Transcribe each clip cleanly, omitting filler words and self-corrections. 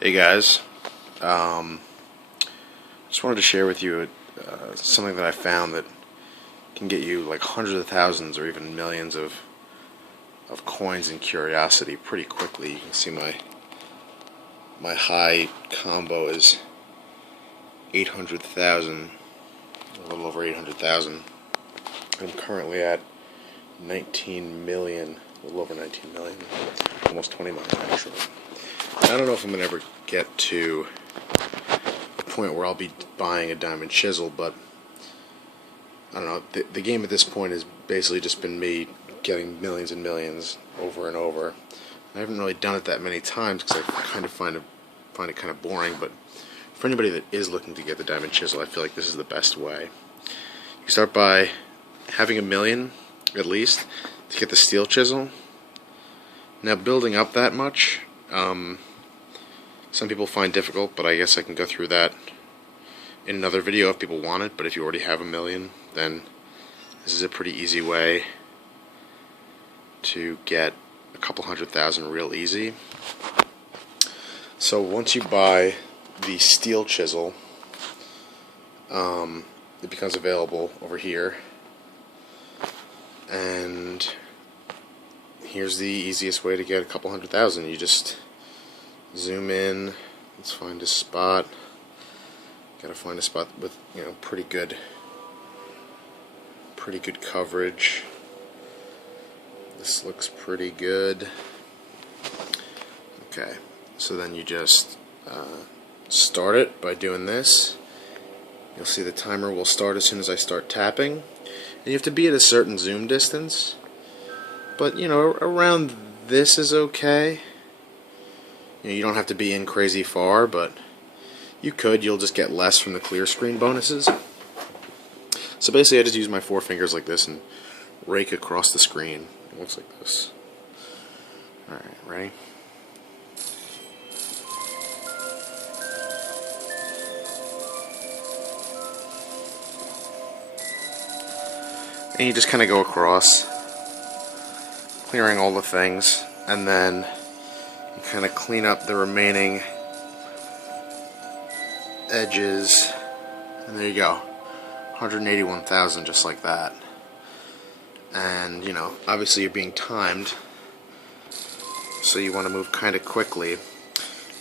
Hey guys, just wanted to share with you something that I found that can get you like hundreds of thousands or even millions of coins in curiosity pretty quickly. You can see my high combo is 800,000, a little over 800,000. I'm currently at 19 million, a little over 19 million, almost 20 million actually. I don't know if I'm going to ever get to a point where I'll be buying a diamond chisel, but I don't know. The game at this point has basically just been me getting millions and millions over and over. I haven't really done it that many times because I kind of find it kind of boring, but for anybody that is looking to get the diamond chisel, I feel like this is the best way. You start by having a million, at least, to get the steel chisel. Now building up that much, some people find difficult, but I guess I can go through that in another video if people want it. But if you already have a million, then this is a pretty easy way to get a couple 100,000 real easy. So once you buy the steel chisel, it becomes available over here, and here's the easiest way to get a couple 100,000. You just zoom in. Let's find a spot. Gotta find a spot with, pretty good coverage. This looks pretty good. Okay, so then you just start it by doing this. You'll see the timer will start as soon as I start tapping, and you have to be at a certain zoom distance. But around this is okay. You don't have to be in crazy far, but you could. You'll just get less from the clear screen bonuses. So basically I just use my 4 fingers like this and rake across the screen. It looks like this. Alright, ready? And you just kind of go across, clearing all the things, and then you kind of clean up the remaining edges, and there you go, 181,000 just like that. And obviously you're being timed, so you want to move kind of quickly,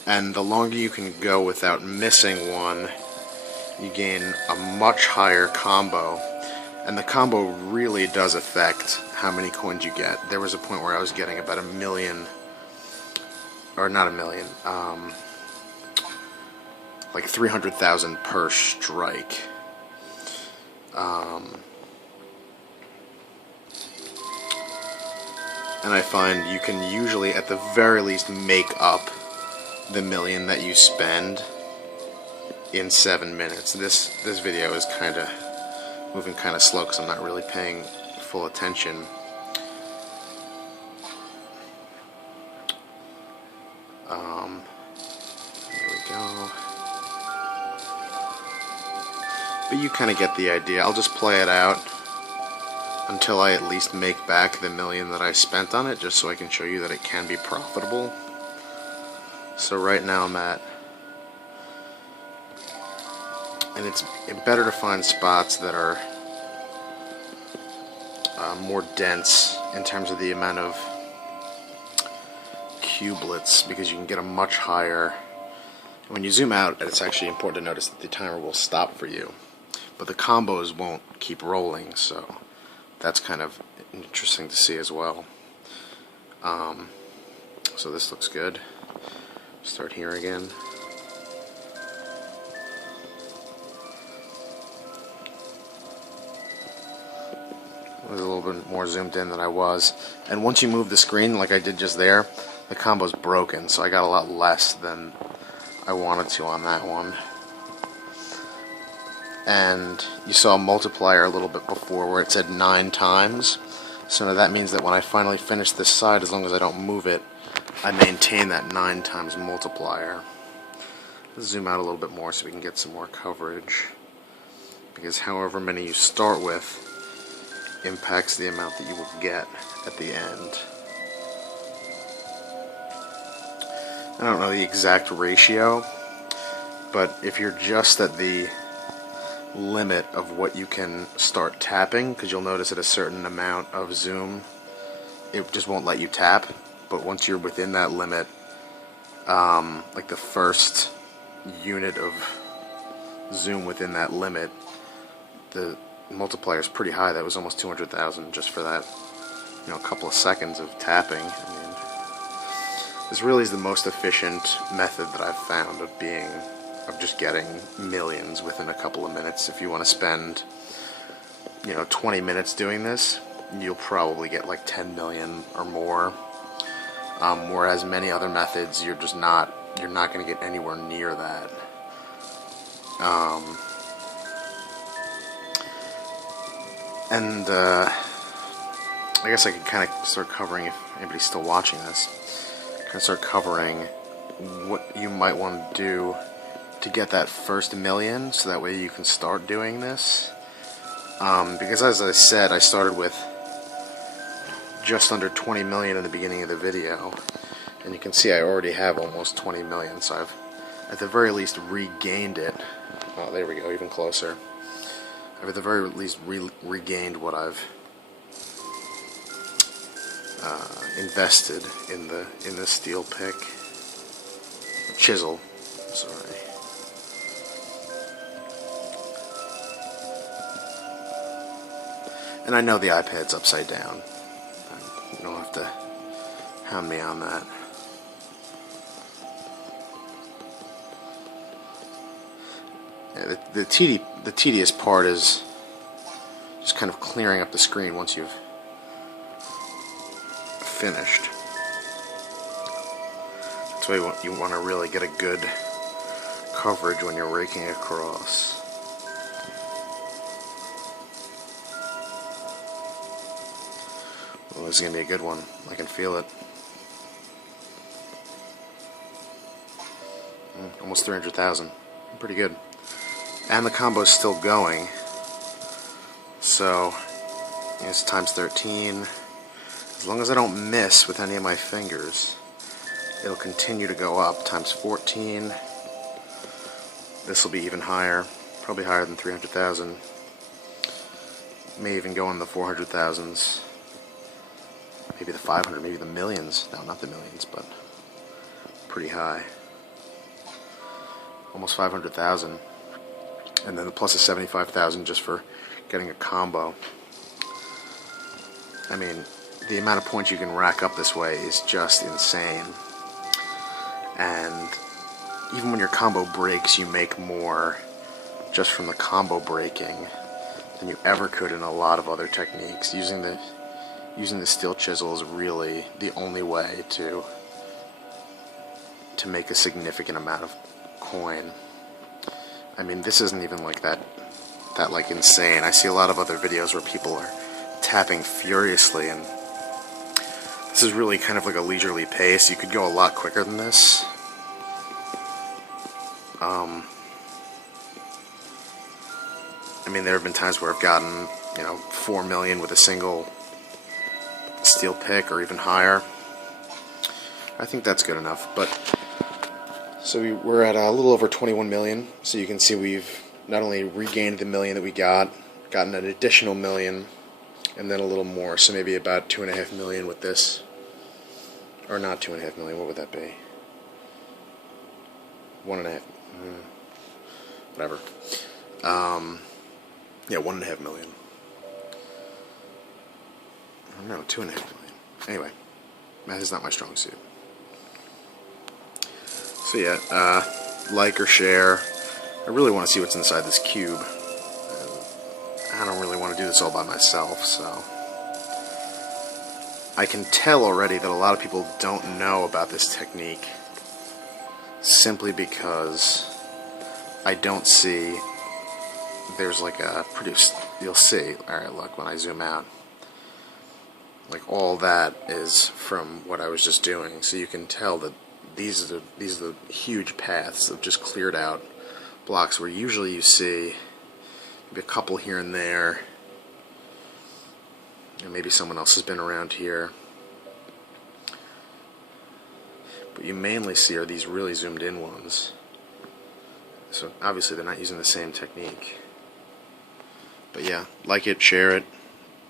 and the longer you can go without missing one, you gain a much higher combo. And the combo really does affect how many coins you get. There was a point where I was getting about 1 million, or not 1 million, like 300,000 per strike. And I find you can usually, at the very least, make up the 1 million that you spend in 7 minutes. This video is kind of moving kind of slow because I'm not really paying full attention. There we go. But you kind of get the idea. I'll just play it out until I at least make back the 1 million that I spent on it, just so I can show you that it can be profitable. So right now I'm at, and it's better to find spots that are more dense in terms of the amount of cubelets, because you can get a much higher. When you zoom out, it's actually important to notice that the timer will stop for you, but the combos won't keep rolling, so that's kind of interesting to see as well. So this looks good. Start here again. I was a little bit more zoomed in than I was, and once you move the screen like I did just there, the combo's broken, so I got a lot less than I wanted to on that one. And you saw a multiplier a little bit before where it said 9 times, so now that means that when I finally finish this side, as long as I don't move it, I maintain that 9 times multiplier. Let's zoom out a little bit more so we can get some more coverage, because however many you start with impacts the amount that you will get at the end. I don't know the exact ratio, but if you're just at the limit of what you can start tapping, because you'll notice at a certain amount of zoom it just won't let you tap, but once you're within that limit, like the first unit of zoom within that limit, the multiplier is pretty high. That was almost 200,000 just for that, you know, a couple of seconds of tapping. I mean, this really is the most efficient method that I've found of just getting millions within a couple of minutes. If you want to spend, you know, 20 minutes doing this, you'll probably get like 10 million or more. Whereas many other methods, you're not going to get anywhere near that. I guess I could kind of start covering, if anybody's still watching this, kind of start covering what you might want to do to get that first million, so that way you can start doing this. Because as I said, I started with just under 20 million in the beginning of the video, and you can see I already have almost 20 million, so I've at the very least regained it. Oh, there we go, even closer. I've at the very least regained what I've invested in the steel pick, chisel. Sorry. And I know the iPad's upside down. You don't have to hound me on that. Yeah, the tedious part is just kind of clearing up the screen once you've finished. That's why you want to really get a good coverage when you're raking across. Well, this is going to be a good one. I can feel it. Almost 300,000. Pretty good. And the combo's still going. So, it's times 13. As long as I don't miss with any of my fingers, it'll continue to go up. Times 14. This will be even higher. Probably higher than 300,000. May even go in the 400,000s. Maybe the 500, maybe the millions. No, not the millions, but pretty high. Almost 500,000. And then the plus of 75,000 just for getting a combo. I mean, the amount of points you can rack up this way is just insane. And even when your combo breaks, you make more just from the combo breaking than you ever could in a lot of other techniques. Using the steel chisel is really the only way to make a significant amount of coin. I mean, this isn't even like that like insane. I see a lot of other videos where people are tapping furiously, and this is really kind of like a leisurely pace. You could go a lot quicker than this. I mean, there have been times where I've gotten, 4 million with a single steel pick, or even higher. I think that's good enough. But so we're at a little over 21 million. So you can see we've not only regained the million that we gotten an additional million, and then a little more. So maybe about 2.5 million with this, or not 2.5 million. What would that be? 1.5. Whatever. Yeah, 1.5 million. No, 2.5 million. Anyway, math is not my strong suit. So yeah, like or share. I really want to see what's inside this cube. I don't really want to do this all by myself, so I can tell already that a lot of people don't know about this technique simply because I don't see. There's like a produced. You'll see. All right, look when I zoom out. Like all that is from what I was just doing, so you can tell that these are the huge paths of just cleared out blocks where usually you see maybe a couple here and there, and maybe someone else has been around here. What you mainly see are these really zoomed in ones. So obviously they're not using the same technique. But yeah, like it, share it,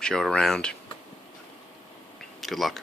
show it around. Good luck.